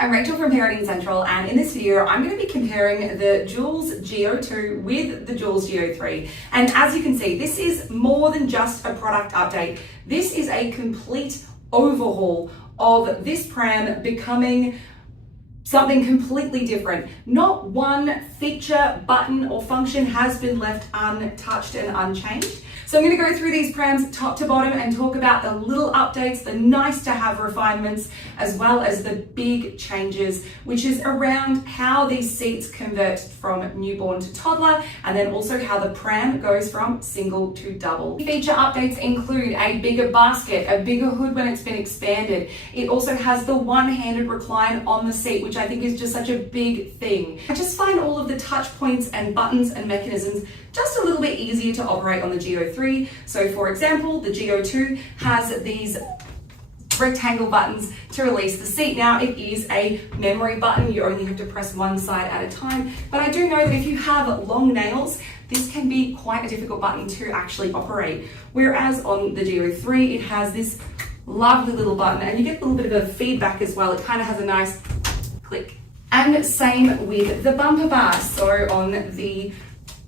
I'm Rachel from Parenting Central, and in this video I'm going to be comparing the Joolz Geo2 with the Joolz Geo3. And as you can see, this is more than just a product update. This is a complete overhaul of this pram becoming something completely different. Not one feature, button, or function has been left untouched and unchanged. So I'm going to go through these prams top to bottom and talk about the little updates, the nice to have refinements, as well as the big changes, which is around how these seats convert from newborn to toddler, and then also how the pram goes from single to double. Feature updates include a bigger basket, a bigger hood when it's been expanded. It also has the one-handed recline on the seat, which I think is just such a big thing. I just find all of the touch points and buttons and mechanisms just a little bit easier to operate on the Geo3. So for example, the Geo2 has these rectangle buttons to release the seat. Now it is a memory button, you only have to press one side at a time, but I do know that if you have long nails, this can be quite a difficult button to actually operate. Whereas on the Geo3, it has this lovely little button, and you get a little bit of a feedback as well. It kind of has a nice click. And same with the bumper bar. So on the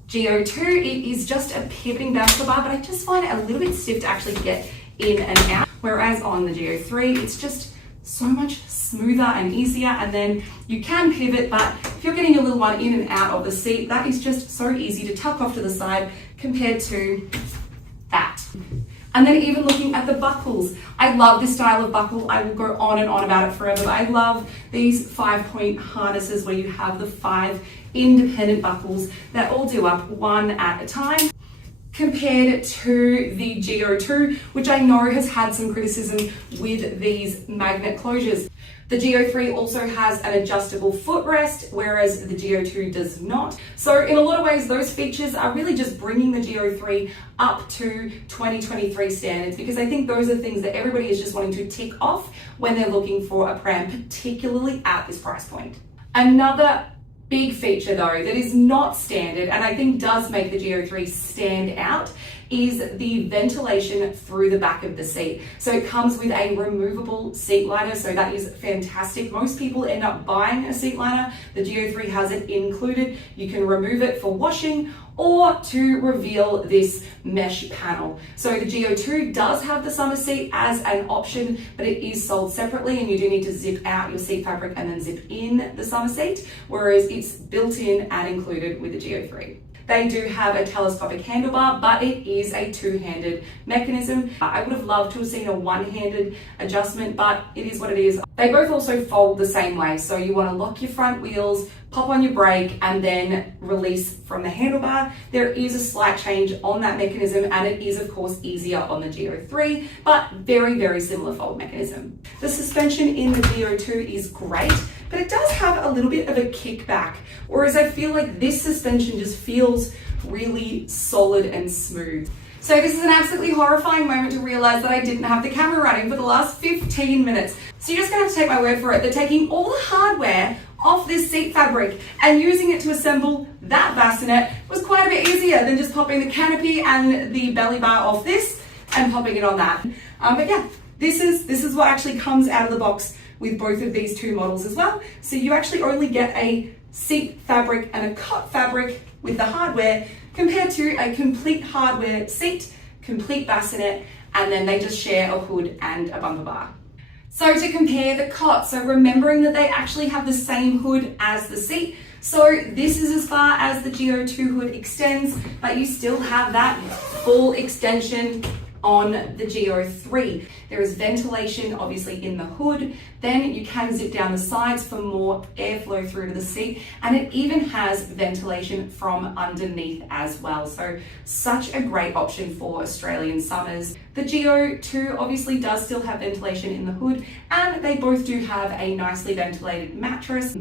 Geo2, it is just a pivoting bumper bar, but I just find it a little bit stiff to actually get in and out. Whereas on the Geo3, it's just so much smoother and easier, and then you can pivot, but if you're getting your little one in and out of the seat, that is just so easy to tuck off to the side compared to that. And then even looking at the buckles, I love this style of buckle. I will go on and on about it forever, but I love these 5-point harnesses where you have the 5 independent buckles that all do up one at a time, compared to the Geo2, which I know has had some criticism with these magnet closures. The Geo3 also has an adjustable footrest, whereas the Geo2 does not. So in a lot of ways, those features are really just bringing the Geo3 up to 2023 standards, because I think those are things that everybody is just wanting to tick off when they're looking for a pram, particularly at this price point. Another big feature though that is not standard, and I think does make the Geo3 stand out, is the ventilation through the back of the seat. So it comes with a removable seat liner, so that is fantastic. Most people end up buying a seat liner. The Geo3 has it included. You can remove it for washing or to reveal this mesh panel. So the Geo2 does have the summer seat as an option, but it is sold separately, and you do need to zip out your seat fabric and then zip in the summer seat, whereas it's built in and included with the Geo3. They do have a telescopic handlebar, but it is a two-handed mechanism. I would have loved to have seen a one-handed adjustment, but it is what it is. They both also fold the same way. So you want to lock your front wheels, pop on your brake, and then release from the handlebar. There is a slight change on that mechanism, and it is of course easier on the Geo3, but very, very similar fold mechanism. The suspension in the Geo2 is great, but it does have a little bit of a kickback, whereas I feel like this suspension just feels really solid and smooth. So this is an absolutely horrifying moment to realize that I didn't have the camera running for the last 15 minutes. So you're just gonna have to take my word for it that taking all the hardware off this seat fabric and using it to assemble that bassinet was quite a bit easier than just popping the canopy and the belly bar off this and popping it on that. But yeah, this is what actually comes out of the box with both of these two models as well. So you actually only get a seat fabric and a cot fabric with the hardware, compared to a complete hardware seat, complete bassinet, and then they just share a hood and a bumper bar. So to compare the cot, so remembering that they actually have the same hood as the seat. So this is as far as the Geo2 hood extends, but you still have that full extension on the Geo3. There is ventilation obviously in the hood, then you can zip down the sides for more airflow through to the seat, and it even has ventilation from underneath as well. So such a great option for Australian summers. The Geo2 obviously does still have ventilation in the hood, and they both do have a nicely ventilated mattress.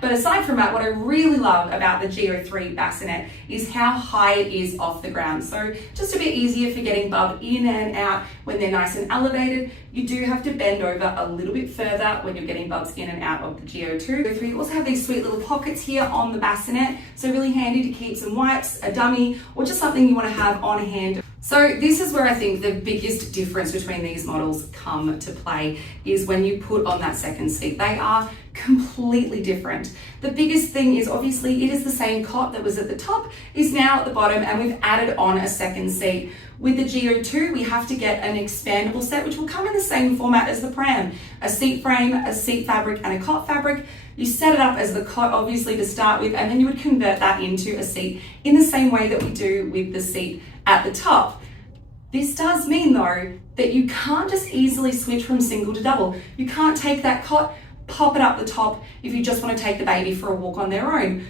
But aside from that, what I really love about the Geo3 bassinet is how high it is off the ground. So just a bit easier for getting bub in and out when they're nice and elevated. You do have to bend over a little bit further when you're getting bubs in and out of the Geo2. You also have these sweet little pockets here on the bassinet, so really handy to keep some wipes, a dummy, or just something you want to have on hand So this is where I think the biggest difference between these models come to play is when you put on that second seat. They are completely different. The biggest thing is obviously it is the same cot that was at the top is now at the bottom, and we've added on a second seat. With the Geo2, we have to get an expandable set, which will come in the same format as the pram. A seat frame, a seat fabric, and a cot fabric. You set it up as the cot, obviously, to start with, and then you would convert that into a seat in the same way that we do with the seat at the top. This does mean, though, that you can't just easily switch from single to double. You can't take that cot, pop it up the top if you just want to take the baby for a walk on their own.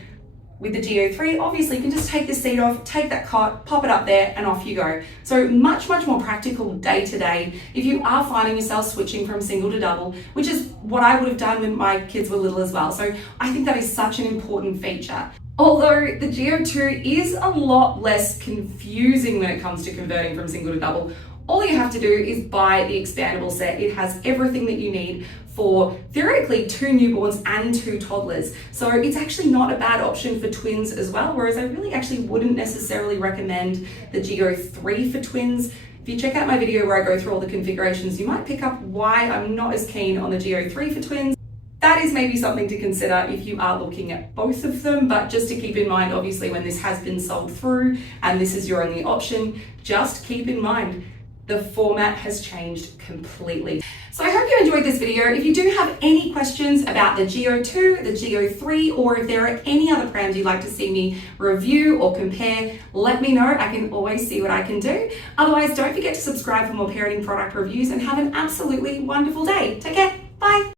With the Geo3, obviously you can just take the seat off, take that cot, pop it up there, and off you go. So much more practical day to day if you are finding yourself switching from single to double, which is what I would have done when my kids were little as well. So I think that is such an important feature. Although the Geo2 is a lot less confusing when it comes to converting from single to double, all you have to do is buy the expandable set. It has everything that you need for theoretically 2 newborns and 2 toddlers. So it's actually not a bad option for twins as well, whereas I really actually wouldn't necessarily recommend the Geo3 for twins. If you check out my video where I go through all the configurations, you might pick up why I'm not as keen on the Geo3 for twins. That is maybe something to consider if you are looking at both of them, but just to keep in mind, obviously, when this has been sold through and this is your only option, just keep in mind the format has changed completely. So I hope you enjoyed this video. If you do have any questions about the Geo2, the Geo3, or if there are any other prams you'd like to see me review or compare, let me know. I can always see what I can do. Otherwise, don't forget to subscribe for more parenting product reviews and have an absolutely wonderful day. Take care. Bye.